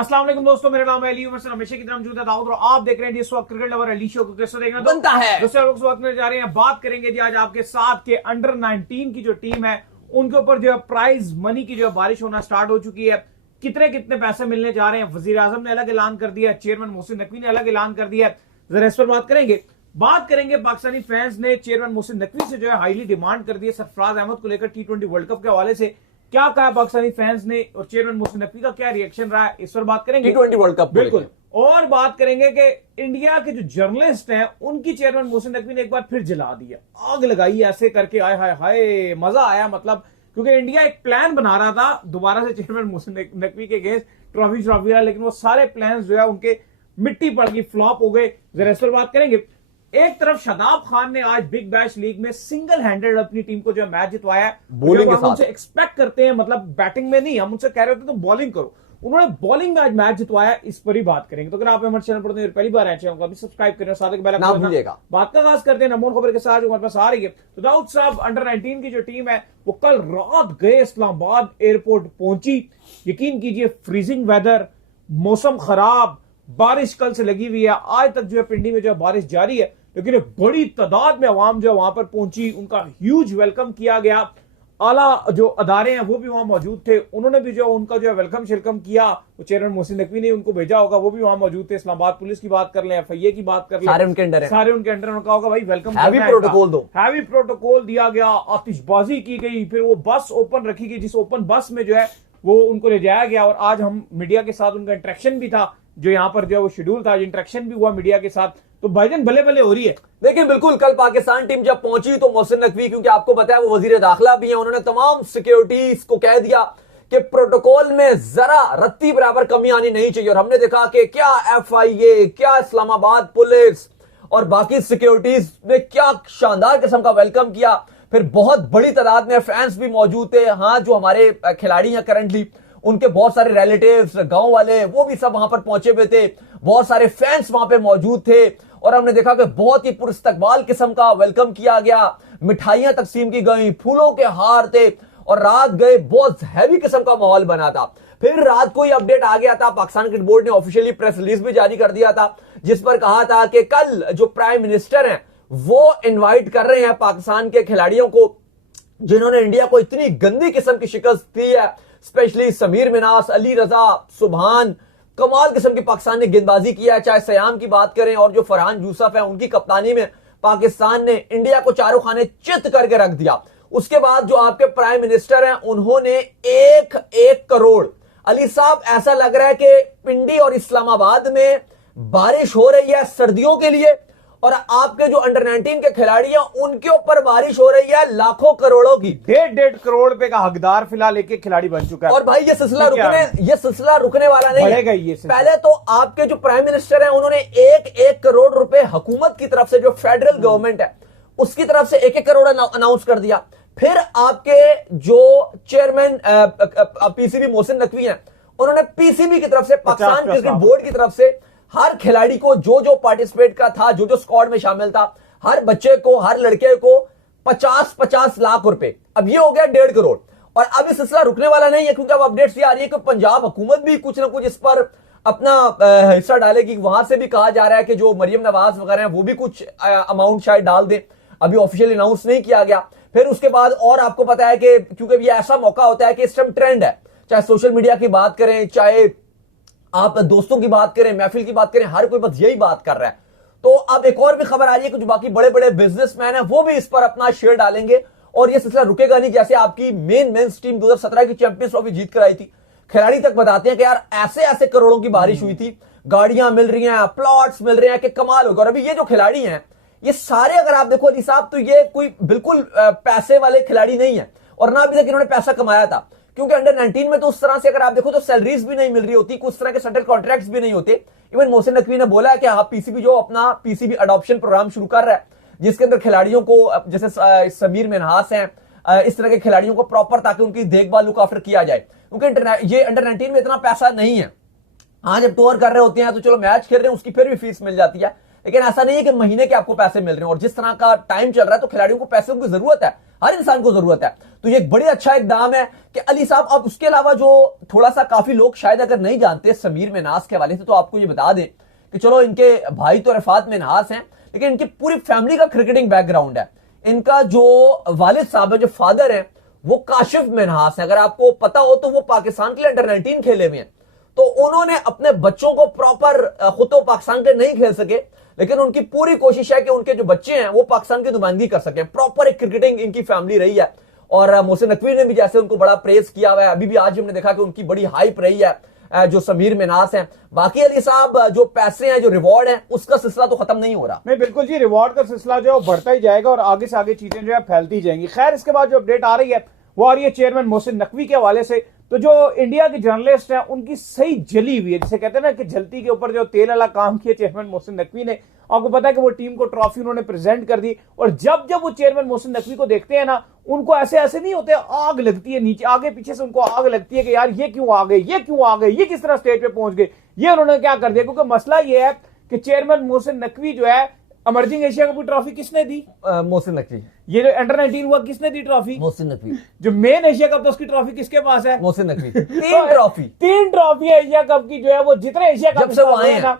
अस्सलाम वालेकुम दोस्तों, मेरा नाम है अली उमर से हमेशा की तरह मौजूद है दाऊद और आप देख रहे हैं इस वक्त क्रिकेट लवर अली शो को। कैसे देखना बनता है दोस्तों, लोग इस वक्त में जा रहे हैं, बात करेंगे जी आज आपके साथ के अंडर 19 की जो टीम है उनके ऊपर जो है प्राइज मनी की जो है बारिश होना स्टार्ट हो चुकी है। कितने कितने पैसे मिलने जा रहे हैं, वजीर आजम ने अलग ऐलान कर दिया, चेयरमैन मोहसिन नकवी ने अलग ऐलान कर दिया। जरा इस पर बात करेंगे पाकिस्तानी फैंस ने चेयरमैन मोहसिन नकवी से जो है हाईली डिमांड कर दी है सरफराज अहमद को लेकर T20 वर्ल्ड कप के हवाले से। क्या कहा पाकिस्तानी फैंस ने और चेयरमैन मोहसिन नकवी का क्या रिएक्शन रहा है, इस पर बात करेंगे। T20 वर्ल्ड कप बिल्कुल, और बात करेंगे कि इंडिया के जो जर्नलिस्ट हैं उनकी चेयरमैन मोहसिन नकवी ने एक बार फिर जला दिया, आग लगाई ऐसे करके। आय हाय हाय, मजा आया मतलब, क्योंकि इंडिया एक प्लान बना रहा था दोबारा से चेयरमैन मोहसिन नकवी के अगेंस्ट ट्रॉफी रहा, लेकिन वो सारे प्लान जो है उनके मिट्टी पड़ गई, फ्लॉप हो गए। जरा इस पर बात करेंगे। एक तरफ शादाब खान ने आज बिग बैश लीग में सिंगल हैंडेड अपनी टीम को जो मैच जितवाया है, बॉलिंग के हम उनसे एक्सपेक्ट करते हैं, मतलब बैटिंग में नहीं, हम उनसे कह रहे होते तो बॉलिंग करो, उन्होंने बॉलिंग में आज मैच जितवाया। इस पर ही बात करेंगे। तो अगर आप हमारे चैनल पर पहली बार आए चैनल अभी सब्सक्राइब करें, साथ ही बेल आइकन भूलिएगा। बात का आगाज करते हैं नमोन खबर के साथ जो हमारे पास आ रही है। तो दाऊद साहब, अंडर 19 की जो टीम है वो कल रात गए इस्लामाबाद एयरपोर्ट पहुंची। यकीन कीजिए फ्रीजिंग वेदर, मौसम खराब, बारिश कल से लगी हुई है, आज तक जो है पिंडी में जो है बारिश जारी है, लेकिन बड़ी तादाद में अवाम जो है वहां पर पहुंची, उनका ह्यूज वेलकम किया गया। आला जो अदारे हैं वो भी वहां मौजूद थे, उन्होंने भी जो उनका जो है वेलकम शिलकम किया। वो चेयरमैन मोहसिन नकवी ने उनको भेजा होगा, वो भी वहां मौजूद थे। इस्लामाबाद पुलिस की बात कर लें, FIA की बात कर लें, सारे उनके अंडर उन्होंने कहा होगा भाई वेलकम, हैवी प्रोटोकॉल दो, हैवी प्रोटोकॉल दिया गया, आतिशबाजी की गई, फिर वो बस ओपन रखी गई, जिस ओपन बस में जो है वो उनको ले जाया गया। और आज हम मीडिया के साथ उनका इंटरेक्शन भी था, जो यहाँ पर जो है वो शेड्यूल था, इंटरेक्शन भी हुआ मीडिया के साथ। तो भाईजान भले भले हो रही है। लेकिन बिल्कुल कल पाकिस्तान टीम जब पहुंची तो मोहसिन नकवी, क्योंकि आपको पता है वो वजीर दाखिला भी हैं, उन्होंने तमाम सिक्योरिटीज को कह दिया कि प्रोटोकॉल में जरा रत्ती बराबर कमी आनी नहीं चाहिए। और हमने देखा कि क्या FIA, क्या इस्लामाबाद पुलिस और बाकी सिक्योरिटीज ने क्या शानदार किस्म का वेलकम किया। फिर बहुत बड़ी तादाद में फैंस भी मौजूद थे। हाँ, जो हमारे खिलाड़ी हैं करंटली, उनके बहुत सारे रिलेटिव्स, गांव वाले, वो भी सब वहां पर पहुंचे हुए थे। बहुत सारे फैंस वहां पे मौजूद थे और हमने देखा कि बहुत ही पुरस्तकबाल किस्म का वेलकम किया गया। मिठाइयां तकसीम की गई, फूलों के हार थे और रात गए बहुत हैवी किस्म का माहौल बना था। फिर रात को ही अपडेट आ गया था, पाकिस्तान क्रिकेट बोर्ड ने ऑफिशियली प्रेस रिलीज भी जारी कर दिया था, जिस पर कहा था कि कल जो प्राइम मिनिस्टर हैं वो इन्वाइट कर रहे हैं पाकिस्तान के खिलाड़ियों को जिन्होंने इंडिया को इतनी गंदी किस्म की शिकस्त दी है, स्पेशली समीर मिनास, अली रजा, सुभान, कमाल किस्म की पाकिस्तान ने गेंदबाजी किया है। चाहे सयाम की बात करें और जो फरहान यूसुफ है, उनकी कप्तानी में पाकिस्तान ने इंडिया को चारों खाने चित करके रख दिया। उसके बाद जो आपके प्राइम मिनिस्टर हैं, उन्होंने 1 करोड़, अली साहब ऐसा लग रहा है कि पिंडी और इस्लामाबाद में बारिश हो रही है सर्दियों के लिए, और आपके जो अंडर 19 के खिलाड़ी हैं उनके ऊपर बारिश हो रही है लाखों करोड़ों की। 1.5 करोड़ रुपए का हकदार फिलहाल एक खिलाड़ी बन चुका है। और भाई ये सिलसिला रुकने वाला नहीं है। ये पहले तो आपके जो प्राइम मिनिस्टर हैं उन्होंने 1 करोड़ रुपए हुकूमत की तरफ से, जो फेडरल गवर्नमेंट है उसकी तरफ से 1 करोड़ अनाउंस कर दिया। फिर आपके जो चेयरमैन PCB मोहसिन नकवी हैं, उन्होंने PCB की तरफ से, पाकिस्तान क्रिकेट बोर्ड की तरफ से, हर खिलाड़ी को जो पार्टिसिपेट का था, जो स्क्वाड में शामिल था, हर बच्चे को, हर लड़के को 50-50 लाख रुपए। अब ये हो गया 1.5 करोड़। और अब ये सिलसिला रुकने वाला नहीं है, क्योंकि अब अपडेट्स ये आ रही है कि पंजाब हुकूमत भी कुछ ना कुछ इस पर अपना हिस्सा डालेगी। वहां से भी कहा जा रहा है कि जो मरियम नवाज वगैरह हैं वो भी कुछ अमाउंट शायद डाल दें, अभी ऑफिशियल अनाउंस नहीं किया गया। फिर उसके बाद और आपको पता है कि क्योंकि ये ऐसा मौका होता है कि इस टाइम ट्रेंड है, चाहे सोशल मीडिया की बात करें, चाहे आप दोस्तों की बात करें, महफिल की बात करें, हर कोई बस यही बात कर रहा है। तो अब एक और भी खबर आ रही है कि जो बाकी बड़े बड़े बिजनेसमैन हैं वो भी इस पर अपना शेयर डालेंगे और ये सिलसिला रुकेगा नहीं। जैसे आपकी मेंस टीम 2017 की चैंपियंस ट्रॉफी जीत कर आई थी, खिलाड़ी तक बताते हैं कि यार ऐसे ऐसे करोड़ों की बारिश हुई थी, गाड़ियां मिल रही हैं, प्लॉट्स मिल रहे हैं कि कमाल होगा। और अभी ये जो खिलाड़ी हैं ये सारे, अगर आप देखो अली साहब, तो ये कोई बिल्कुल पैसे वाले खिलाड़ी नहीं है और ना अभी तक इन्होंने पैसा कमाया था, क्योंकि अंडर 19 में तो उस तरह से अगर आप देखो तो सैलरीज भी नहीं मिल रही होती, कुछ तरह के सटल कॉन्ट्रैक्ट्स भी नहीं होते। इवन मोहसिन नकवी ने बोला है कि हाँ, PCB जो अपना PCB अडॉप्शन प्रोग्राम शुरू कर रहा है, जिसके अंदर खिलाड़ियों को, जैसे समीर मिनहास हैं, इस तरह के खिलाड़ियों को प्रॉपर, ताकि उनकी देखभाल लुक आफ्टर किया जाए, क्योंकि ये अंडर 19 में इतना पैसा नहीं है। हाँ, जब टूर कर रहे होते हैं तो चलो मैच खेल रहे हैं उसकी फिर भी फीस मिल जाती है, लेकिन ऐसा नहीं है कि महीने के आपको पैसे मिल रहे हैं। और जिस तरह का टाइम चल रहा है तो खिलाड़ियों को पैसों की जरूरत है। हर इंसान को जरूरत है। तो ये एक बड़े अच्छा इकदाम है कि अली साहब। अब उसके अलावा जो थोड़ा सा काफी लोग शायद अगर नहीं जानते समीर मिन्हास के हवाले से, तो आपको ये बता दें कि चलो इनके भाई तो रफात मिन्हास हैं, लेकिन इनकी पूरी फैमिली का क्रिकेटिंग बैकग्राउंड है। इनका जो वालिद साहब है, जो फादर है, वो काशिफ मिन्हास है। अगर आपको पता हो तो वो पाकिस्तान के लिए अंडर 19 खेले हुए हैं। तो उन्होंने अपने बच्चों को प्रॉपर, खुद तो पाकिस्तान के नहीं खेल सके, लेकिन उनकी पूरी कोशिश है कि उनके जो बच्चे हैं वो पाकिस्तान की नुमाइंदगी कर सके। प्रॉपर एक क्रिकेटिंग इनकी फैमिली रही है। और मोहसिन नकवी ने भी जैसे उनको बड़ा प्रेस किया हुआ है, अभी भी आज हमने देखा कि उनकी बड़ी हाइप रही है जो समीर मिन्हास हैं। बाकी अली साहब जो पैसे हैं, जो रिवॉर्ड है, उसका सिलसिला तो खत्म नहीं हो रहा। नहीं, बिल्कुल जी, रिवॉर्ड का सिलसिला जो है बढ़ता ही जाएगा और आगे से आगे चीजें जो है फैलती जाएंगी। खैर, इसके बाद जो अपडेट आ रही है वो आ रही है चेयरमैन मोहसिन नकवी के हवाले से। तो जो इंडिया के जर्नलिस्ट हैं उनकी सही जली हुई है, जिसे कहते हैं ना कि जलती के ऊपर जो तेल वाला काम किया चेयरमैन मोहसिन नकवी ने। आपको पता है कि वो टीम को ट्रॉफी उन्होंने प्रेजेंट कर दी, और जब जब वो चेयरमैन मोहसिन नकवी को देखते हैं ना, उनको ऐसे ऐसे नहीं होते, आग लगती है नीचे, आगे पीछे से उनको आग लगती है कि यार ये क्यों आ गए, ये क्यों आ गए, ये किस तरह स्टेज पे पहुंच गए, ये उन्होंने क्या कर दिया। क्योंकि मसला ये है कि चेयरमैन मोहसिन नकवी जो है, इमर्जिंग एशिया कप की ट्रॉफी किसने दी? मोहसिन नकवी। ये जो अंडर 19 हुआ किसने दी ट्रॉफी? मोहसिन नकवी। जो मेन एशिया कप था उसकी ट्रॉफी किसके पास है? मोहसिन नकवी। तीन ट्रॉफी है एशिया कप की जो है, वो जितने एशिया कप जब से वो आए हैं ना,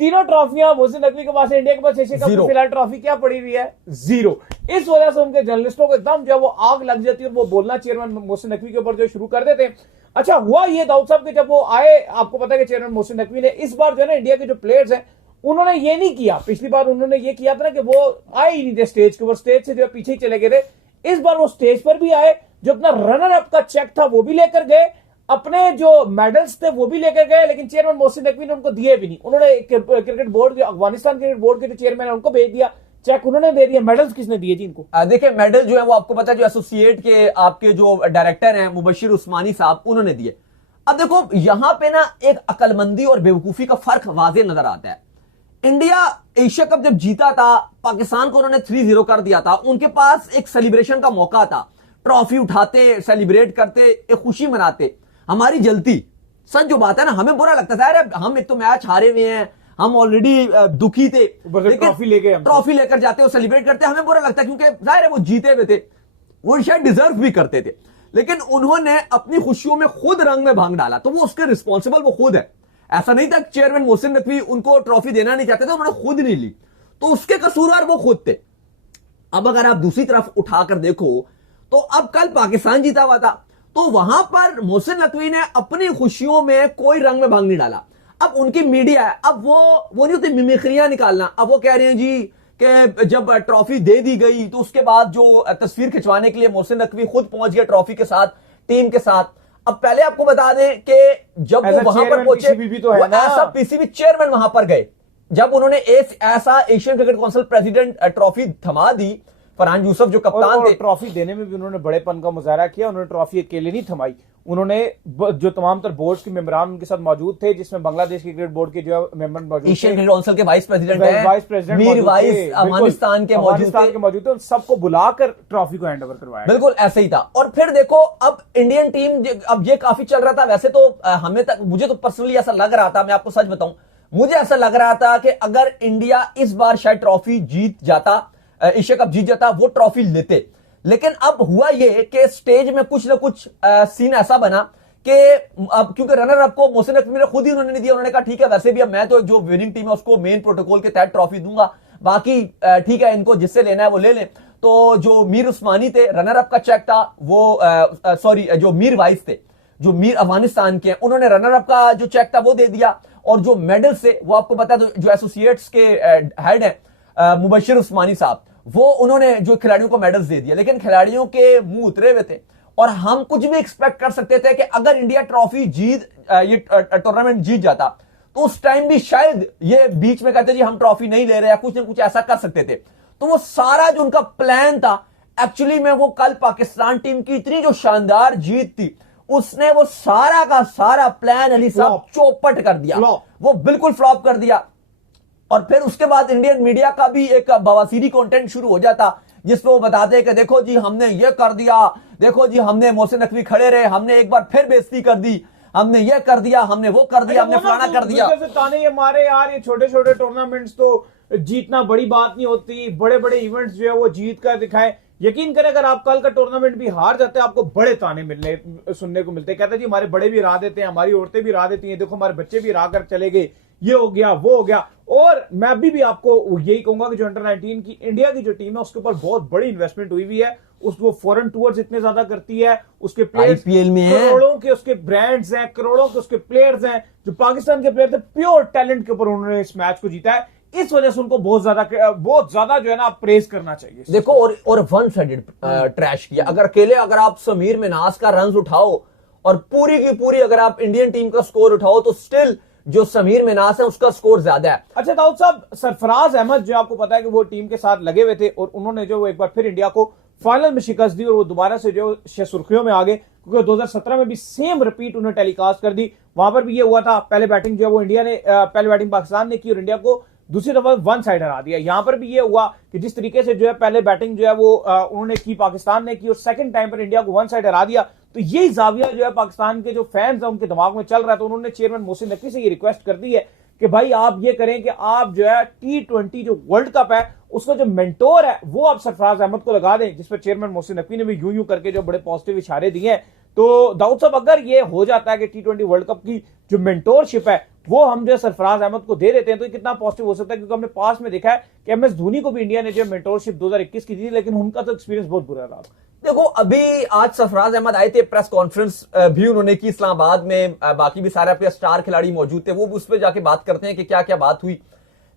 तीनों ट्रॉफियां मोहसिन नकवी के पास है। इंडिया के पास एशिया कप की फिलहाल ट्रॉफी क्या पड़ी हुई है? 0। इस वजह से उनके जर्नलिस्टों को एकदम जो है वो आग लग जाती है और वो बोलना चेयरमैन मोहसिन नकवी के ऊपर जो शुरू कर देते हैं। अच्छा हुआ ये दाऊद साहब कि जब वो आए, आपको पता है कि चेयरमैन मोहसिन नकवी ने इस बार जो है ना इंडिया के जो प्लेयर्स हैं उन्होंने ये नहीं किया। पिछली बार उन्होंने ये किया था ना कि वो आए ही नहीं थे स्टेज के ऊपर, स्टेज से जो पीछे ही चले गए थे। इस बार वो स्टेज पर भी आए, जो अपना रनर अप का चेक था वो भी लेकर गए, अपने जो मेडल्स थे वो भी लेकर गए, लेकिन चेयरमैन मोहसिन नकवी ने उनको दिए भी नहीं। उन्होंने क्रिकेट बोर्ड, जो अफगानिस्तान क्रिकेट बोर्ड के जो चेयरमैन है उनको भेज दिया, चेक उन्होंने दे दिया। मेडल्स किसने दिए जी इनको? देखिए, मेडल जो है वो आपको पता है, जो एसोसिएट के आपके जो डायरेक्टर हैं मुबशिर उस्मानी साहब, उन्होंने दिए। अब देखो यहां पे ना एक अकलमंदी और बेवकूफी का फर्क वाज़ेह नजर आता है। इंडिया एशिया कप जब जीता था, पाकिस्तान को उन्होंने 3-0 कर दिया था। उनके पास एक सेलिब्रेशन का मौका था, ट्रॉफी उठाते, सेलिब्रेट करते, एक खुशी मनाते। हमारी जलती, सच जो बात है ना, हमें बुरा लगता था, अरे हम एक तो मैच हारे हुए हैं, हम ऑलरेडी दुखी थे, लेकिन ट्रॉफी लेकर जाते हो, सेलिब्रेट करते, हमें बुरा लगता है, क्योंकि जाहिर है वो जीते हुए थे, वो शायद डिजर्व भी करते थे। लेकिन उन्होंने अपनी खुशियों में खुद रंग में भांग डाला, तो वो उसके रिस्पॉन्सिबल वो खुद है। ऐसा नहीं था चेयरमैन मोहसिन नकवी उनको ट्रॉफी देना नहीं चाहते थे, उन्होंने खुद नहीं ली, तो उसके कसूरवार वो खुद थे। अब अगर आप दूसरी तरफ उठाकर देखो तो अब कल पाकिस्तान जीता हुआ था, तो वहां पर मोहसिन नकवी ने अपनी खुशियों में कोई रंग में भांग नहीं डाला। अब उनकी मीडिया है, अब वो नहीं होती मिमिक्रियां निकालना। अब वो कह रहे हैं जी कि जब ट्रॉफी दे दी गई तो उसके बाद जो तस्वीर खिंचवाने के लिए मोहसिन नकवी खुद पहुंच गया ट्रॉफी के साथ, टीम के साथ। अब पहले आपको बता दें कि जब वो वहां पर पहुंचे, तो ऐसा पीसीबी चेयरमैन वहां पर गए, जब उन्होंने ऐसा Asian cricket council president trophy थमा दी, फरहान यूसुफ जो कप्तान थे, ट्रॉफी देने में भी उन्होंने बड़ेपन का मुजाहरा किया। उन्होंने ट्रॉफी अकेले नहीं थमाई, उन्होंने जो तमाम तर बोर्ड के मेंबरान उनके साथ मौजूद थे, जिसमें बांग्लादेश के क्रिकेट बोर्ड के जो मेंबर मौजूद थे, एशियन क्रिकेट काउंसिल के vice president Mir vice Afghanistan के मौजूद थे, उन सबको बुलाकर ट्रॉफी को हैंडओवर करवाया। बिल्कुल ऐसे ही था। और फिर देखो अब इंडियन टीम, अब ये काफी चल रहा था। वैसे तो हमें तक, मुझे तो पर्सनली ऐसा लग रहा था, मैं आपको सच बताऊं, मुझे ऐसा लग रहा था कि अगर इंडिया इस बार शायद ट्रॉफी जीत जाता, एशिया कप जीत जाता, वो ट्रॉफी लेते। लेकिन अब हुआ ये कि स्टेज में कुछ ना कुछ सीन ऐसा बना कि अब क्योंकि रनर अप को मोहसिन नकवी ने खुद ही उन्होंने दिया, उन्होंने कहा ठीक है, वैसे भी अब मैं तो जो विनिंग टीम है उसको मेन प्रोटोकॉल के तहत ट्रॉफी दूंगा, बाकी ठीक है, इनको जिससे लेना है वो ले लें। तो जो मीर उस्मानी थे, रनर अप का चेक था वो, सॉरी, जो मीर वाइस थे, जो मीर अफगानिस्तान के, उन्होंने रनर अप का जो चेक था वो दे दिया। और जो मेडल से, वो आपको पता है जो एसोसिएट्स के हेड है मुबशिर उस्मानी साहब, वो उन्होंने जो खिलाड़ियों को मेडल्स दे दिया। लेकिन खिलाड़ियों के मुंह उतरे हुए थे, और हम कुछ भी एक्सपेक्ट कर सकते थे कि अगर इंडिया ट्रॉफी जीत, ये टूर्नामेंट जीत जाता, तो उस टाइम भी शायद ये बीच में कहते जी हम ट्रॉफी नहीं ले रहे, या कुछ ना कुछ ऐसा कर सकते थे। तो वो सारा जो उनका प्लान था, एक्चुअली में वो कल पाकिस्तान टीम की इतनी जो शानदार जीत थी, उसने वो सारा का सारा प्लान अली साहब चौपट कर दिया, वो बिल्कुल फ्लॉप कर दिया। और फिर उसके बाद इंडियन मीडिया का भी एक बवासीरी कंटेंट शुरू हो जाता, जिसपे वो बताते कि देखो जी हमने ये कर दिया, देखो जी हमने मोहसिन नकवी खड़े रहे, हमने एक बार फिर बेइज्जती कर दी, हमने ये कर दिया, हमने वो कर दिया, हमने फलाना कर दिया। ताने ये मारे यार, ये छोटे छोटे टूर्नामेंट्स तो जीतना बड़ी बात नहीं होती, बड़े बड़े इवेंट्स जो है वो जीत कर दिखाए। यकीन करें अगर आप कल का टूर्नामेंट भी हार जाते हैं, आपको बड़े ताने मिलने सुनने को मिलते हैं। कहते हैं जी हमारे बड़े भी रा देते हैं, हमारी औरतें भी रा देती हैं, देखो हमारे बच्चे भी रा कर चले गए, ये हो गया वो हो गया। और मैं अभी भी आपको यही कहूंगा कि जो अंडर 19 की इंडिया की जो टीम है उसके ऊपर बहुत बड़ी इन्वेस्टमेंट हुई हुई है। वो फॉरेन टूर्स इतने ज्यादा करती है, उसके प्लेयर्स IPL में करोड़ों के उसके ब्रांड्स हैं, करोड़ों के उसके प्लेयर्स हैं। जो पाकिस्तान के प्लेयर थे प्योर टैलेंट के ऊपर उन्होंने इस मैच को जीता है। इस वजह से उनको बहुत ज्यादा जो है ना प्रेज करना चाहिए। देखो और वन साइडेड ट्रैश किया। अगर आप समीर मिनास का रन उठाओ और पूरी की पूरी अगर आप इंडियन टीम का स्कोर उठाओ तो स्टिल जो समीर मिनास है उसका स्कोर ज्यादा है। अच्छा दाऊद साहब, सरफराज अहमद जो आपको पता है कि वो टीम के साथ लगे हुए थे और उन्होंने जो एक बार फिर इंडिया को फाइनल में शिकस्त दी और वो दोबारा से जो सुर्खियों में आ गए, क्योंकि 2017 में भी सेम रिपीट उन्हें टेलीकास्ट कर दी। वहां पर भी ये हुआ था, पहले बैटिंग जो है वो इंडिया ने पहले बैटिंग पाकिस्तान ने की और इंडिया को दूसरी दफा वन साइड हरा दिया। यहां पर भी ये हुआ कि जिस तरीके से जो है पहले बैटिंग जो है वो उन्होंने की, पाकिस्तान ने की, और सेकंड टाइम पर इंडिया को वन साइड हरा दिया। तो यही जाविया जो है पाकिस्तान के जो फैंस हैं उनके दिमाग में चल रहा है। तो उन्होंने चेयरमैन मोहसिन नकवी से ये रिक्वेस्ट कर दी है कि भाई आप ये करें कि आप जो है T20 जो वर्ल्ड कप है उसका जो मेंटोर है वो आप सरफराज अहमद को लगा दें, जिस पर चेयरमैन मोहसिन नकवी ने भी यूं करके जो बड़े पॉजिटिव इशारे दिए हैं। तो दाऊद साहब, अगर ये हो जाता है कि T20 वर्ल्ड कप की जो मेंटोरशिप है वो हम जो सरफराज अहमद को दे देते हैं, तो ये कितना पॉजिटिव हो सकता है। क्योंकि हमने पास में देखा है कि MS धोनी को भी इंडिया ने जो मेंटोरशिप 2021 की दी, लेकिन उनका तो एक्सपीरियंस बहुत बुरा रहा। देखो अभी आज सरफराज अहमद आए थे, प्रेस कॉन्फ्रेंस भी उन्होंने की इस्लामाबाद में, बाकी भी सारे अपने स्टार खिलाड़ी मौजूद थे, वो भी उस पर जाके बात करते हैं कि क्या क्या बात हुई।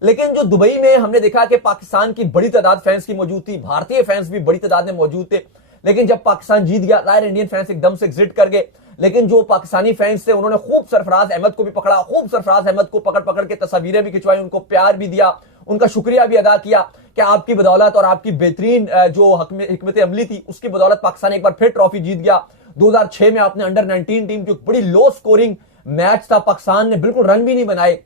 लेकिन जो दुबई में हमने देखा कि पाकिस्तान की बड़ी तादाद फैंस की मौजूद थी, भारतीय फैंस भी बड़ी तादाद में मौजूद थे, लेकिन जब पाकिस्तान जीत गया जाहिर इंडियन फैंस एकदम से एग्जिट कर गए। लेकिन जो पाकिस्तानी फैंस थे उन्होंने खूब सरफराज अहमद को भी पकड़ा, खूब सरफराज अहमद को पकड़ पकड़ के तस्वीरें भी खिंचवाई, उनको प्यार भी दिया, उनका शुक्रिया भी अदा किया कि आपकी बदौलत और आपकी बेहतरीन जो हिकमत अमली थी उसकी बदौलत पाकिस्तान एक बार फिर ट्रॉफी जीत गया। 2006 में आपने अंडर 19 टीम जो बड़ी लो स्कोरिंग मैच था, पाकिस्तान ने बिल्कुल रन भी नहीं बनाए,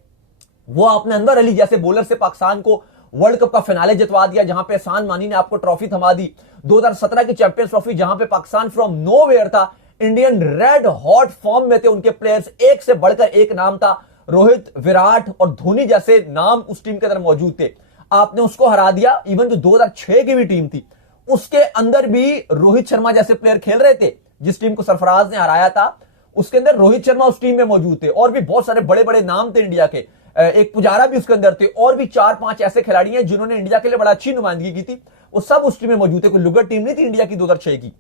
वो आपने अनवर अली जैसे बॉलर से पाकिस्तान को वर्ल्ड कप का फिनाले जितवा दिया, जहां पे एहसान मानी ने आपको ट्रॉफी थमा दी। 2017 की चैंपियंस ट्रॉफी जहां पे पाकिस्तान फ्रॉम नोवेयर था, इंडियन रेड हॉट फॉर्म में थे उनके प्लेयर्स, एक से बढ़कर एक नाम था, रोहित, विराट और धोनी जैसे नाम उस टीम के अंदर मौजूद थे, आपने उसको हरा दिया। इवन जो 2006 की भी टीम थी उसके अंदर भी रोहित शर्मा जैसे प्लेयर खेल रहे थे, जिस टीम को सरफराज ने हराया था उसके अंदर रोहित शर्मा उस टीम में मौजूद थे, और भी बहुत सारे बड़े बड़े नाम थे इंडिया के, एक पुजारा भी उसके अंदर थे, और भी 4-5 ऐसे खिलाड़ी हैं जिन्होंने इंडिया के लिए बड़ा अच्छी नुमाइंदगी की थी, वो सब उस टीम में मौजूद थे। कोई लुगर टीम नहीं थी इंडिया की 2006 की।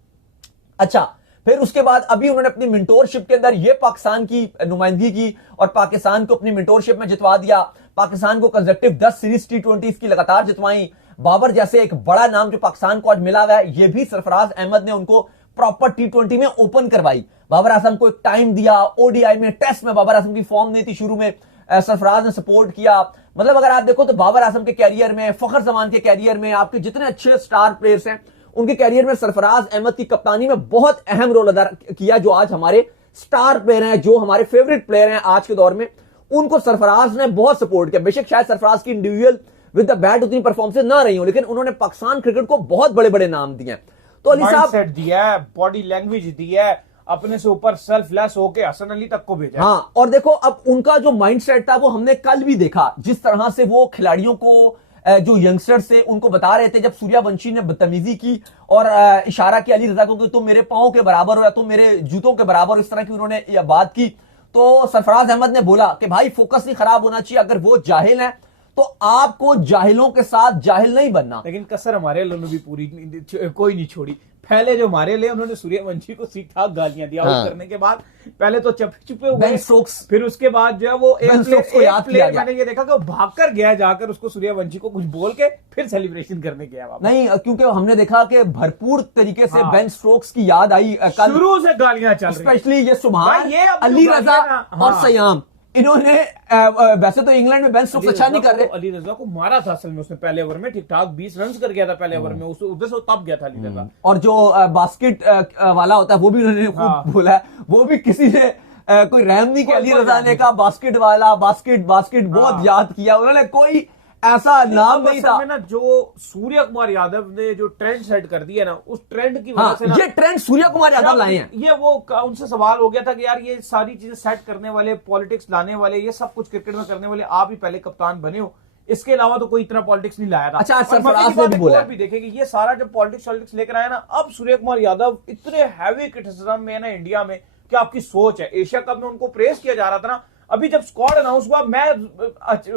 अच्छा, फिर उसके बाद अभी उन्होंने अपनी मेंटोरशिप के अंदर ये पाकिस्तान की नुमाइंदगी की और पाकिस्तान को अपनी मेंटोरशिप में जितवा दिया, पाकिस्तान को कंसेक्टिव 10 सीरीज T20 की लगातार जितवाई। बाबर जैसे एक बड़ा नाम जो पाकिस्तान को आज मिला हुआ है, ये भी सरफराज अहमद ने उनको प्रॉपर T20 में ओपन करवाई। बाबर आजम को एक टाइम दिया, ODI में, टेस्ट में बाबर आजम की फॉर्म नहीं थी शुरू में, सरफराज ने सपोर्ट किया। मतलब अगर आप देखो तो बाबर आजम के कैरियर में, फखर जमान के कैरियर में, आपके जितने अच्छे स्टार प्लेयर्स हैं उनके कैरियर में सरफराज अहमद की कप्तानी में बहुत अहम रोल अदा किया। जो आज हमारे स्टार प्लेयर हैं, जो हमारे फेवरेट प्लेयर हैं आज के दौर में, उनको सरफराज ने बहुत सपोर्ट किया। बेशक शायद सरफराज की इंडिविजुअल विद द बैट उतनी परफॉर्मेंस ना रही हो, लेकिन उन्होंने पाकिस्तान क्रिकेट को बहुत बड़े बड़े नाम दिए। तो अली साहब दिया है, बॉडी लैंग्वेज दी है, अपने से ऊपर सेल्फलेस होके हसन अली तक को भेजा। हाँ, और देखो अब उनका जो माइंडसेट था वो हमने कल भी देखा, जिस तरह से वो खिलाड़ियों को, जो यंगस्टर्स थे उनको बता रहे थे, जब सूर्यवंशी ने बदतमीजी की और इशारा किया अली रजा को कि तुम मेरे पांव के बराबर हो या तुम मेरे जूतों के बराबर, इस तरह की उन्होंने यह बात की, तो सरफराज अहमद ने बोला कि भाई फोकस नहीं खराब होना चाहिए, अगर वो जाहिल है तो आपको जाहिलों के साथ जाहिल नहीं बनना। लेकिन कसर हमारे लोगों ने भी पूरी कोई नहीं छोड़ी। पहले जो हमारे लिए उन्होंने सूर्यवंशी को ठीक ठाक गालियां दिया, आउट करने के बाद पहले तो चुपे चुपे हुए, फिर उसके बाद जो है वो एक प्लेयर मैंने ये देखा कि वो भागकर गया, जाकर उसको सूर्यवंशी को कुछ बोल के फिर सेलिब्रेशन करने गया। नहीं, क्योंकि हमने देखा कि भरपूर तरीके से बेन स्टोक्स की याद आई, शुरू से गालियां चल रही, स्पेशली ये सुभान, अली रजा और सयाम, इन्होंने वैसे तो इंग्लैंड में बेन स्टोक्स अच्छा नहीं कर रहे, अली रजा को मारा था असल में उसने पहले ओवर में, ठीक ठाक 20 रन कर गया था पहले ओवर में, उधर से तब गया था अली रजा। और जो बास्केट वाला होता है वो भी उन्होंने खूब बोला है, वो भी किसी ने कोई रहम नहीं किया, अली रजा ने कहा बास्केट वाला, बास्केट बहुत याद किया उन्होंने, कोई ऐसा नाम नहीं था ना। जो सूर्य कुमार यादव ने जो ट्रेंड सेट कर दिया ना, उस ट्रेंड की वजह से ये ट्रेंड सूर्य कुमार यादव लाए हैं। ये वो उनसे सवाल हो गया था कि यार ये सारी चीजें सेट करने वाले, पॉलिटिक्स लाने वाले, ये सब कुछ क्रिकेट में करने वाले, आप ही पहले कप्तान बने हो, इसके अलावा तो कोई इतना पॉलिटिक्स नहीं लाया था। अच्छा, और सरफराज मजे की ने बात भी एक बोला और भी देखें कि ये सारा जब पॉलिटिक्स लेकर आया ना, अब सूर्य कुमार यादव इतने हैवी क्रिटिसिज्म में है ना इंडिया में, कि आपकी सोच है। एशिया कप में उनको प्रेस किया जा रहा था ना, अभी जब स्क्वाड अनाउंस हुआ, मैं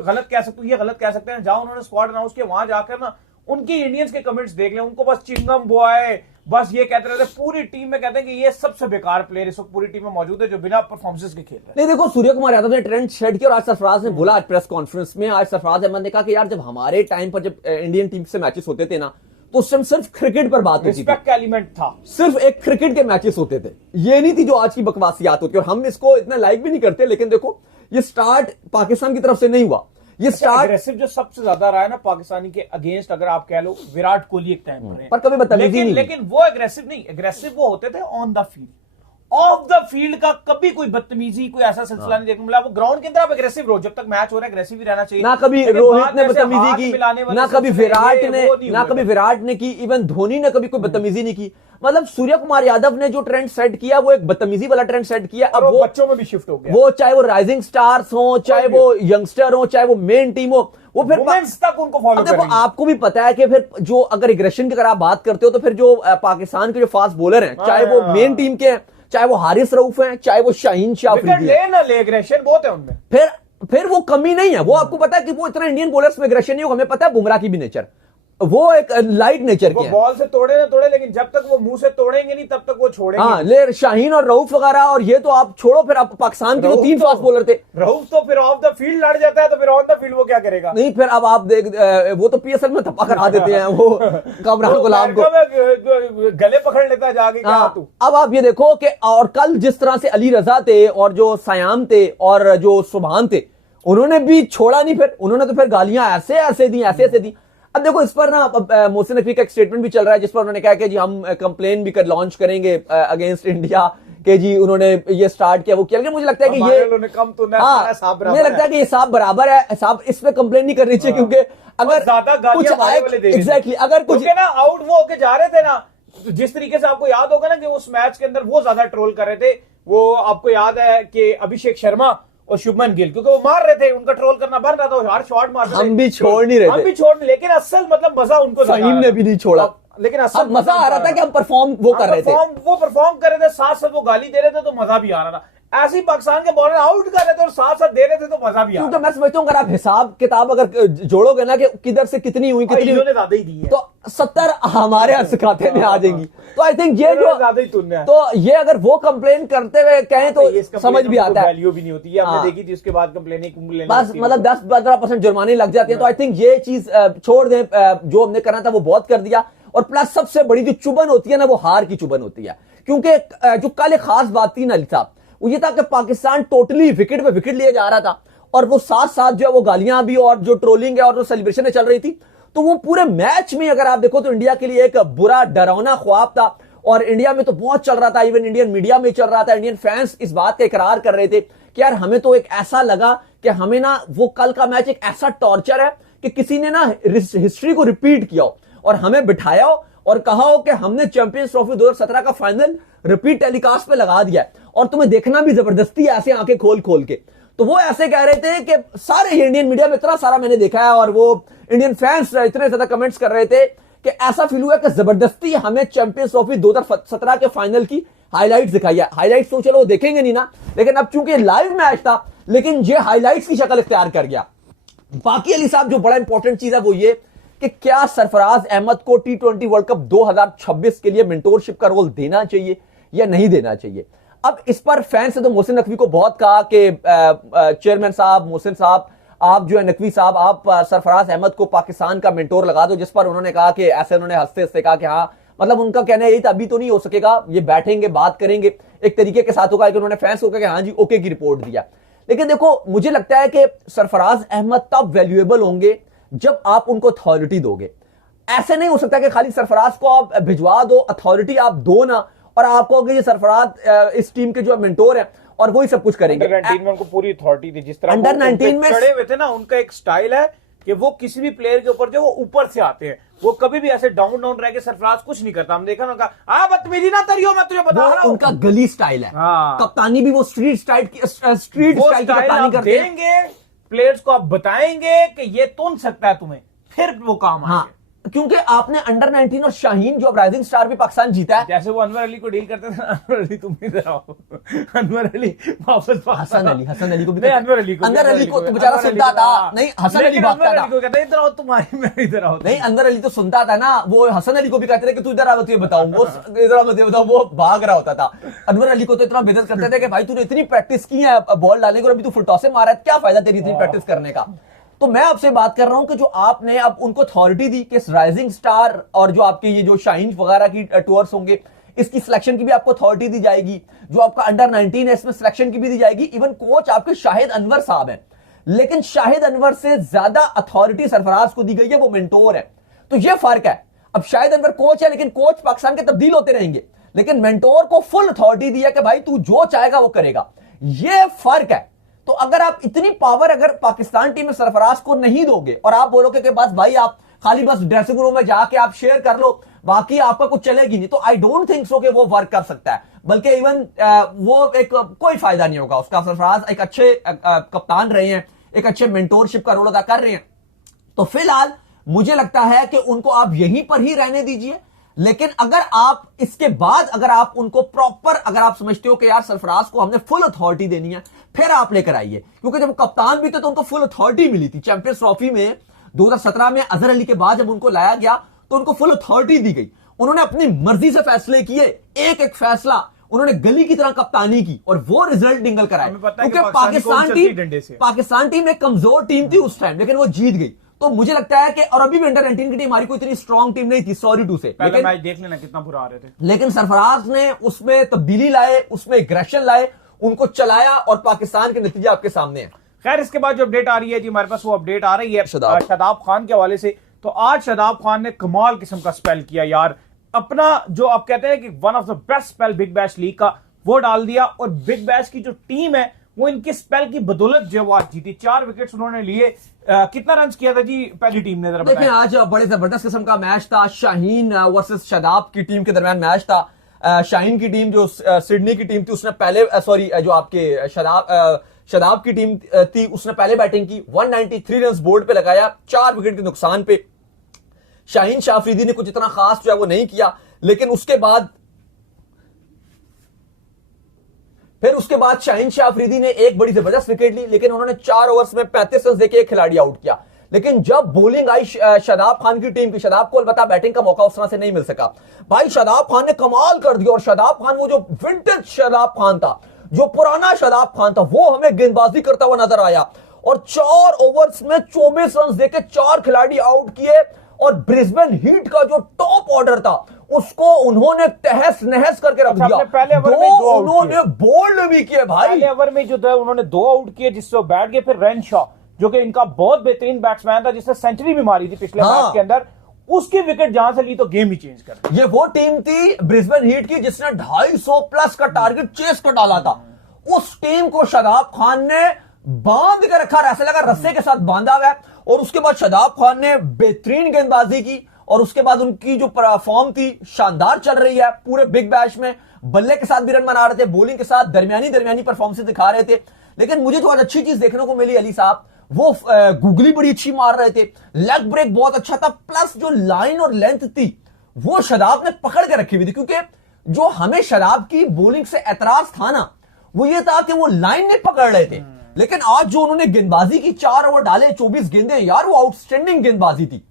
गलत कह सकता हूँ, ये गलत कह सकते हैं, जहां उन्होंने स्क्वाड अनाउंस किया वहां जाकर ना उनकी इंडियंस के कमेंट्स देख लें, उनको बस चिंगम बॉय बस ये कहते रहते, पूरी टीम में कहते हैं कि ये सबसे बेकार प्लेयर इस वक्त पूरी टीम में मौजूद है जो बिना परफॉर्मेंस के खेल रहे हैं। नहीं देखो, सूर्य कुमार यादव ने ट्रेंड सेट किया और आज सरफराज ने बोला, आज प्रेस कॉन्फ्रेंस में आज सरफराज अहमद ने कहा कि यार जब हमारे टाइम पर जब इंडियन टीम से मैचेस होते थे ना, तो उस टाइम सिर्फ क्रिकेट पर बात होती थी, रिस्पेक्ट का एलिमेंट था, सिर्फ एक क्रिकेट के मैचेस होते थे, ये नहीं थी जो आज की बकवासियात होती है। और हम इसको इतना लाइक भी नहीं करते, लेकिन देखो ये स्टार्ट पाकिस्तान की तरफ से नहीं हुआ, ये स्टार्ट एग्रेसिव जो सबसे ज्यादा रहा है ना पाकिस्तानी के अगेंस्ट, अगर आप कह लो विराट कोहली एक टाइम पर कभी बदतमीजी नहीं। लेकिन वो एग्रेसिव नहीं, एग्रेसिव वो होते थे on the field, of the field का कभी कोई बदतमीजी, कोई ऐसा सिलसिला नहीं देखने मिला। वो ग्राउंड के अंदर आप एग्रेसिव रहो, जब तक मैच हो रहा है एग्रेसिव ही रहना चाहिए। ना कभी रोहित ने बदतमीजी की, ना कभी विराट ने, ना कभी विराट ने की, इवन धोनी ने कभी कोई बदतमीजी नहीं की। मतलब सूर्य कुमार यादव ने जो ट्रेंड सेट किया वो एक बदतमीजी वाला ट्रेंड सेट किया। अब वो बच्चों में भी शिफ्ट हो गया, वो चाहे वो राइजिंग स्टार्स हो, चाहे वो यंगस्टर हो, चाहे वो मेन टीम हो, वो फिर तक उनको फॉलो देखो आपको भी पता है कि फिर जो अगर एग्रेशन की अगर आप बात करते हो तो फिर जो पाकिस्तान के जो फास्ट बॉलर हैं, चाहे वो मेन टीम के हैं, चाहे वो हारिस रऊफ हैं, चाहे वो शाहीन शाह अफरीदी ले ना ले, एग्रेशन बहुत है उनमें, फिर वो कमी नहीं है। वो आपको पता है कि वो इतना इंडियन बॉलर्स में एग्रेशन नहीं हो। हमें पता है बुमराह की भी नेचर, वो एक लाइट नेचर के हैं। बॉल से तोड़े ना तोड़े, लेकिन जब तक वो मुंह से तोड़ेंगे नहीं तब तक वो छोड़ेंगे। हाँ, ले शाहीन और रऊफ वगैरह, और ये तो आप छोड़ो, फिर आप पाकिस्तान के जो 3 फास्ट बॉलर थे। रऊफ तो फिर ऑफ द फील्ड लड़ जाता है, तो फिर ऑन द फील्ड वो क्या करेगा? नहीं, फिर अब आप देख, वो तो पीएसएल में थप्पा करा देते हैं वो कामरान गुलाम को, गले पकड़ लेता है जाके। क्या तू अब आप ये देखो कि और कल जिस तरह से अली रजा थे और जो सयाम थे और जो सुभान थे, उन्होंने भी छोड़ा नहीं, फिर उन्होंने तो फिर गालियां ऐसे दी। अब देखो इस पर ना मोहसिन नकवी का एक स्टेटमेंट भी चल रहा है जिस पर उन्होंने कहा कि जी हम कंप्लेन भी कर लॉन्च करेंगे अगेंस्ट इंडिया कि जी उन्होंने ये स्टार्ट किया, वो किया। लेकिन मुझे लगता है कि ये कम तो मुझे लगता है कि ये साहब बराबर है, साहब इस पे कंप्लेन नहीं करनी चाहिए, क्योंकि अगर ज्यादा कुछ एग्जैक्टली अगर कुछ ना आउट वो होके जा रहे थे ना, जिस तरीके से आपको याद होगा ना कि उस मैच के अंदर वो ज्यादा ट्रोल कर रहे थे, वो आपको याद है कि अभिषेक शर्मा और शुभमन गिल, क्योंकि वो मार रहे थे, उनका ट्रोल करना बन रहा था, हर शॉट मार रहे थे, हम भी छोड़ नहीं रहे थे, लेकिन असल मतलब मजा उनको फहीम ने भी नहीं छोड़ा, लेकिन असल मजा आ रहा था कि हम परफॉर्म वो कर रहे थे, वो परफॉर्म कर रहे थे, साथ साथ वो गाली दे रहे थे, तो मजा भी आ रहा था। ऐसी पाकिस्तान के बॉलर आउट कर रहे थे और साथ साथ दे रहे थे, तो मजा भी आ रहा था। क्योंकि मैं समझता हूँ अगर आप हिसाब किताब अगर जोड़ोगे ना कि किधर से कितनी हुई, कितनी ज्यादा ही दी है, तो 70 हमारे खाते में आ जाएंगी। तो आई थिंक ये जो ज्यादा ही तुमने, तो ये अगर वो कंप्लेन करते हुए कहें तो समझ भी आता है, वैल्यू भी नहीं होती है, हमने देखी थी उसके बाद कंप्लेन बस मतलब 10-15% जुर्माने लग जाते हैं। तो आई थिंक ये चीज छोड़ दें, जो हमने करना था वो बहुत कर दिया। और प्लस सबसे बड़ी जो चुभन होती है ना, वो हार की चुभन होती है, क्योंकि जो कल एक खास बात थी ना अली साहब, वो ये था कि पाकिस्तान टोटली विकेट पे विकेट लिए जा रहा था, और वो साथ साथ जो है वो गालियां भी और जो ट्रोलिंग है और जो सेलिब्रेशन चल रही थी, तो वो पूरे मैच में अगर आप देखो तो इंडिया के लिए एक बुरा डरावना ख्वाब था। और इंडिया में तो बहुत चल रहा था, इवन इंडियन मीडिया में चल रहा था, इंडियन फैंस इस बात का इकरार कर रहे थे कि यार हमें तो एक ऐसा लगा कि हमें ना वो कल का मैच एक ऐसा टॉर्चर है कि किसी ने ना हिस्ट्री को रिपीट किया हो और हमें बिठाया हो और कहा हो कि हमने चैंपियंस ट्रॉफी 2017 का फाइनल रिपीट टेलीकास्ट पे लगा दिया है और तुम्हें देखना भी जबरदस्ती ऐसे आंखें खोल खोल के। तो वो ऐसे कह रहे थे कि सारे इंडियन मीडिया में इतना सारा मैंने देखा है और वो इंडियन फैंस इतने ज्यादा कमेंट्स कर रहे थे कि ऐसा फील हुआ कि जबरदस्ती हमें चैंपियंस ट्रॉफी 2017 के फाइनल की हाइलाइट्स दिखाई है। हाइलाइट्स तो चलो देखेंगे नहीं ना, लेकिन अब चूंकि लाइव मैच था, लेकिन ये हाइलाइट्स की शक्ल इख्तियार कर गया। बाकी अली साहब जो बड़ा इंपॉर्टेंट चीज है वो ये कि क्या सरफराज अहमद को T20 वर्ल्ड कप 2026 के लिए मेंटोरशिप का रोल देना चाहिए या नहीं देना चाहिए। अब इस पर फैंस ने तो मोहसिन नकवी को बहुत कहा कि चेयरमैन साहब, मोहसिन साहब, आप जो है नकवी साहब, आप सरफराज अहमद को पाकिस्तान का मेंटोर लगा दो, जिस पर उन्होंने कहा कि ऐसे उन्होंने हंसते हंसते कहा कि हाँ, मतलब उनका कहना यही था अभी तो नहीं हो सकेगा, ये बैठेंगे बात करेंगे, एक तरीके के साथ होगा कि उन्होंने फैंस को कहा कि हाँ जी ओके की रिपोर्ट दिया। लेकिन देखो मुझे लगता है कि सरफराज अहमद तब वैल्यूएबल होंगे जब आप उनको अथॉरिटी दोगे। ऐसे नहीं हो सकता कि खाली सरफराज को आप भिजवा दो, अथॉरिटी आप दो ना, और आप कहोगे ये सरफराज इस टीम के जो मेंटोर है और वही सब कुछ करेंगे। अंडर 19 में उनको पूरी अथॉरिटी थी, जिस तरह अंडर 19 में खड़े हुए थे ना, उनका एक स्टाइल है कि वो किसी भी प्लेयर के ऊपर जो वो ऊपर से आते हैं, वो कभी भी ऐसे डाउन डाउन रह के सरफराज कुछ नहीं करता। हम देखा ना, कहा बदतमीजी ना करियो, मैं तुझे बता रहा हूं। उनका गली स्टाइल है। हाँ। कप्तानी भी वो स्ट्रीट स्टाइल की कप्तानी करते देंगे, प्लेयर्स को आप बताएंगे कि ये तुन सकता है तुम्हें, फिर वो काम आएंगे। हाँ, क्योंकि आपने अंडर 19 और शाहीन जो अब राइजिंग स्टार भी पाकिस्तान जीता है, जैसे वो अनवर अली को डील करते थे, अनवर अली तुम इधर आओ, अनवर अली वापस हसन अली को भी नहीं, अनवर अली को तो बेचारा सुनता था, नहीं हसन अली भागता था, इधर आओ तुम, मैं इधर आओ, नहीं अनवर अली तो सुनता था ना, वो हसन अली को भी कहते थे कि तू इधर आ, तुझे बताऊं, वो इधर आ मुझे बताओ, वो भाग रहा होता था। अनवर अली को तो इतना बेइज्जत करते थे कि भाई तूने इतनी प्रैक्टिस की है बॉल डालने की और अभी तू फुल टॉसे मारा है, क्या फायदा तेरी इतनी प्रैक्टिस करने का। तो मैं आपसे बात कर रहा हूं कि जो आपने अब उनको अथॉरिटी दी कि राइजिंग स्टार और जो आपके ये जो शाहीन वगैरह की टूर्स होंगे, इसकी सिलेक्शन की भी आपको अथॉरिटी दी जाएगी, जो आपका अंडर 19 है इसमें सिलेक्शन की भी दी जाएगी। इवन कोच आपके शाहिद अनवर साहब हैं, लेकिन शाहिद अनवर से ज्यादा अथॉरिटी सरफराज को दी गई है, वो मेंटोर है। तो ये फर्क है। अब शाहिद अनवर कोच है, लेकिन कोच पाकिस्तान के तब्दील होते रहेंगे, लेकिन मेंटोर को फुल अथॉरिटी दी है कि भाई तू जो चाहेगा वो करेगा। ये फर्क है। तो अगर आप इतनी पावर अगर पाकिस्तान टीम में सरफराज को नहीं दोगे और आप बोलोगे कि बस भाई आप खाली बस ड्रेसिंग रूम में जाके आप शेयर कर लो, बाकी आपका कुछ चलेगी नहीं, तो आई डोंट थिंक सो कि वो वर्क कर सकता है। बल्कि इवन वो एक कोई फायदा नहीं होगा उसका। सरफराज एक अच्छे कप्तान रहे हैं, एक अच्छे मेंटोरशिप का रोल अदा कर रहे हैं। तो फिलहाल मुझे लगता है कि उनको आप यहीं पर ही रहने दीजिए। लेकिन अगर आप इसके बाद अगर आप उनको प्रॉपर अगर आप समझते हो कि यार सरफराज को हमने फुल अथॉरिटी देनी है, फिर आप लेकर आइए। क्योंकि जब कप्तान भी थे तो उनको फुल अथॉरिटी मिली थी। चैंपियंस ट्रॉफी में 2017 में अजहर अली के बाद जब उनको लाया गया तो उनको फुल अथॉरिटी दी गई। उन्होंने अपनी मर्जी से फैसले किए, एक एक फैसला उन्होंने गली की तरह कप्तानी की और वो रिजल्ट निकल कर आए। क्योंकि पाकिस्तान टीम एक कमजोर टीम थी उस टाइम, लेकिन वो जीत गई। तो मुझे लगता है कि और अभी भी अंडर 19 की टीम हमारी कोई इतनी स्ट्रॉन्ग टीम नहीं थी, सॉरी टू से, लेकिन मैच देख लेना कितना बुरा आ रहे थे। लेकिन सरफराज ने उसमें तब्दीली लाए, उसमें एग्रेशन लाए, उनको चलाया और पाकिस्तान के नतीजे आपके सामने है। खैर, इसके बाद जो अपडेट आ रही है जी, हमारे पास वो अपडेट आ रही है शादाब खान के हवाले से। तो आज शादाब खान ने कमाल किस्म का स्पेल किया यार, अपना जो आप कहते हैं कि one of the best spell big bash league का वो डाल दिया। और बिग बैश की जो टीम है वो इनके स्पेल की बदौलत जो वो आज जीती। 4 विकेट्स उन्होंने लिए। कितना रन किया था जी पहली टीम ने, जरा देखिए आज बड़े जबरदस्त किस्म का मैच था। शाहीन वर्सेस शादाब की टीम के दरमियान मैच था। शाहीन की टीम जो सिडनी की टीम थी उसने पहले जो आपके शादाब की टीम थी उसने पहले बैटिंग की, 193 रन बोर्ड पे लगाया 4 विकेट के नुकसान पे। शाहीन शाह अफरीदी ने कुछ इतना खास जो है वो नहीं किया, लेकिन उसके बाद शाहीन शाह अफरीदी ने एक बड़ी जबरदस्त विकेट ली, लेकिन उन्होंने 4 ओवर्स में 35 रन देके एक खिलाड़ी आउट किया। लेकिन जब बॉलिंग आई शादाब खान की टीम की, शादाब को अलबत्ता बैटिंग का मौका उस तरह से नहीं मिल सका। भाई शादाब खान ने कमाल कर दिया। और शादाब खान वो जो विंटेज शादाब खान था, जो पुराना शादाब खान था, वो हमें गेंदबाजी करता हुआ नजर आया। और 4 ओवर्स में 24 रन देके 4 खिलाड़ी आउट किए। और ब्रिस्बेन हीट का जो टॉप ऑर्डर था उसको उन्होंने तहस नहस करके रख दिया। पहले ओवर में 2 उन्होंने बोल्ड भी किए भाई। पहले ओवर में जो था उन्होंने 2 आउट किए, जिससे वो बैठ गए। फिर रेन शॉ जो कि इनका बहुत बेहतरीन बैट्समैन था, जिसने सेंचुरी भी मारी थी पिछले मैच के अंदर, उसकी विकेट जहां से ली तो गेम ही चेंज कर दी। ये वो टीम थी ब्रिस्बेन हीट की जिसने 250 प्लस का टारगेट चेस कर डाला था। उस टीम को शादाब खान ने बांध कर रखा, ऐसा लगा रस्से के साथ बांधा हुआ है। और उसके बाद शादाब खान ने बेहतरीन गेंदबाजी की और उसके बाद उनकी जो फॉर्म थी शानदार चल रही है पूरे बिग बैश में। बल्ले के साथ भी रन बना रहे थे, बॉलिंग के साथ दरमियानी परफॉर्मेंस दिखा रहे थे। लेकिन मुझे जो आज अच्छी चीज देखने को मिली अली साहब, वो गुगली बड़ी अच्छी मार रहे थे, लेग ब्रेक बहुत अच्छा था, प्लस जो लाइन और लेंथ थी वो शादाब ने पकड़ के रखी हुई थी। क्योंकि जो हमें शादाब की बॉलिंग से एतराज था ना, वो ये था कि वो लाइन नहीं पकड़ रहे थे। लेकिन आज जो उन्होंने गेंदबाजी की, 4 ओवर डाले, 24 गेंदें, यार वो आउटस्टैंडिंग गेंदबाजी थी।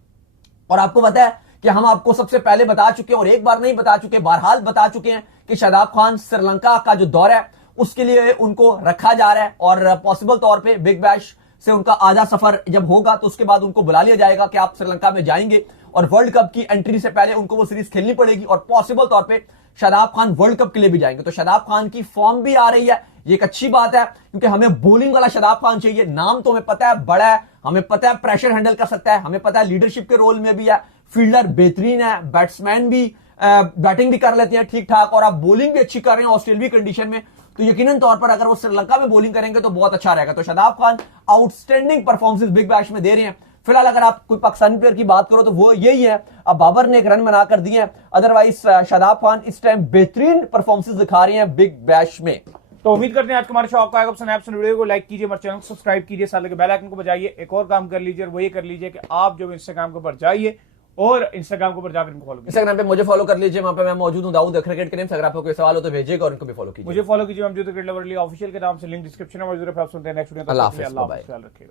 और आपको पता है कि हम आपको सबसे पहले बता चुके हैं, और एक बार नहीं बता चुके, बहरहाल बता चुके हैं कि शादाब खान श्रीलंका का जो दौरा है उसके लिए उनको रखा जा रहा है। और पॉसिबल तौर पे बिग बैश से उनका आधा सफर जब होगा तो उसके बाद उनको बुला लिया जाएगा कि आप श्रीलंका में जाएंगे। और वर्ल्ड कप की एंट्री से पहले उनको वो सीरीज खेलनी पड़ेगी। और पॉसिबल तौर पे शादाब खान वर्ल्ड कप के लिए भी जाएंगे। तो शादाब खान की फॉर्म भी आ रही है, ये एक अच्छी बात है, क्योंकि हमें बॉलिंग वाला शादाब खान चाहिए। नाम तो हमें पता है बड़ा है, हमें पता है प्रेशर हैंडल कर सकता है, हमें पता है लीडरशिप के रोल में भी है, फील्डर बेहतरीन है, बैट्समैन भी बैटिंग भी कर लेते हैं ठीक ठाक, और आप बॉलिंग भी अच्छी कर रहे हैं ऑस्ट्रेलिया कंडीशन में। तो यकीनन तौर पर अगर वो श्रीलंका में बॉलिंग करेंगे तो बहुत अच्छा रहेगा। तो Shadab Khan outstanding performance big bash में दे रहे हैं। फिलहाल अगर आप कोई पाकिस्तानी प्लेयर की बात करो तो वो यही है, अब बाबर ने एक रन बनाकर दिए हैं। अदरवाइज शादाब खान इस टाइम बेहतरीन परफॉर्मेंस दिखा रहे हैं बिग बैश में। तो उम्मीद करते हैं आज का हमारा शो आपको आएगा पसंद आया। वीडियो को लाइक कीजिए, हमारे चैनल को सब्सक्राइब कीजिए, साथ लगे बेल आइकन को बजाइए। एक और काम कर लीजिए, वो ये कर लीजिए कि आप जो इंस्टाग्राम के ऊपर जाइए और इंस्टाग्राम के ऊपर जाकर इनको फॉलो कीजिए। इंस्टाग्राम पे मुझे फॉलो कर लीजिए, वहां पे मैं मौजूद हूं, दाऊद क्रिकेट के नेम से। अगर आपको कोई सवाल हो तो भेजिएगा और इनको भी फॉलो कीजिए। मुझे फॉलो कीजिए, हम जो क्रिकेट लवर ऑफिशियल के नाम से, लिंक डिस्क्रिप्शन में मौजूद है। आप सुनते हैं नेक्स्ट वीडियो। अल्लाह हाफिज़, बाय। ख्याल रखिएगा।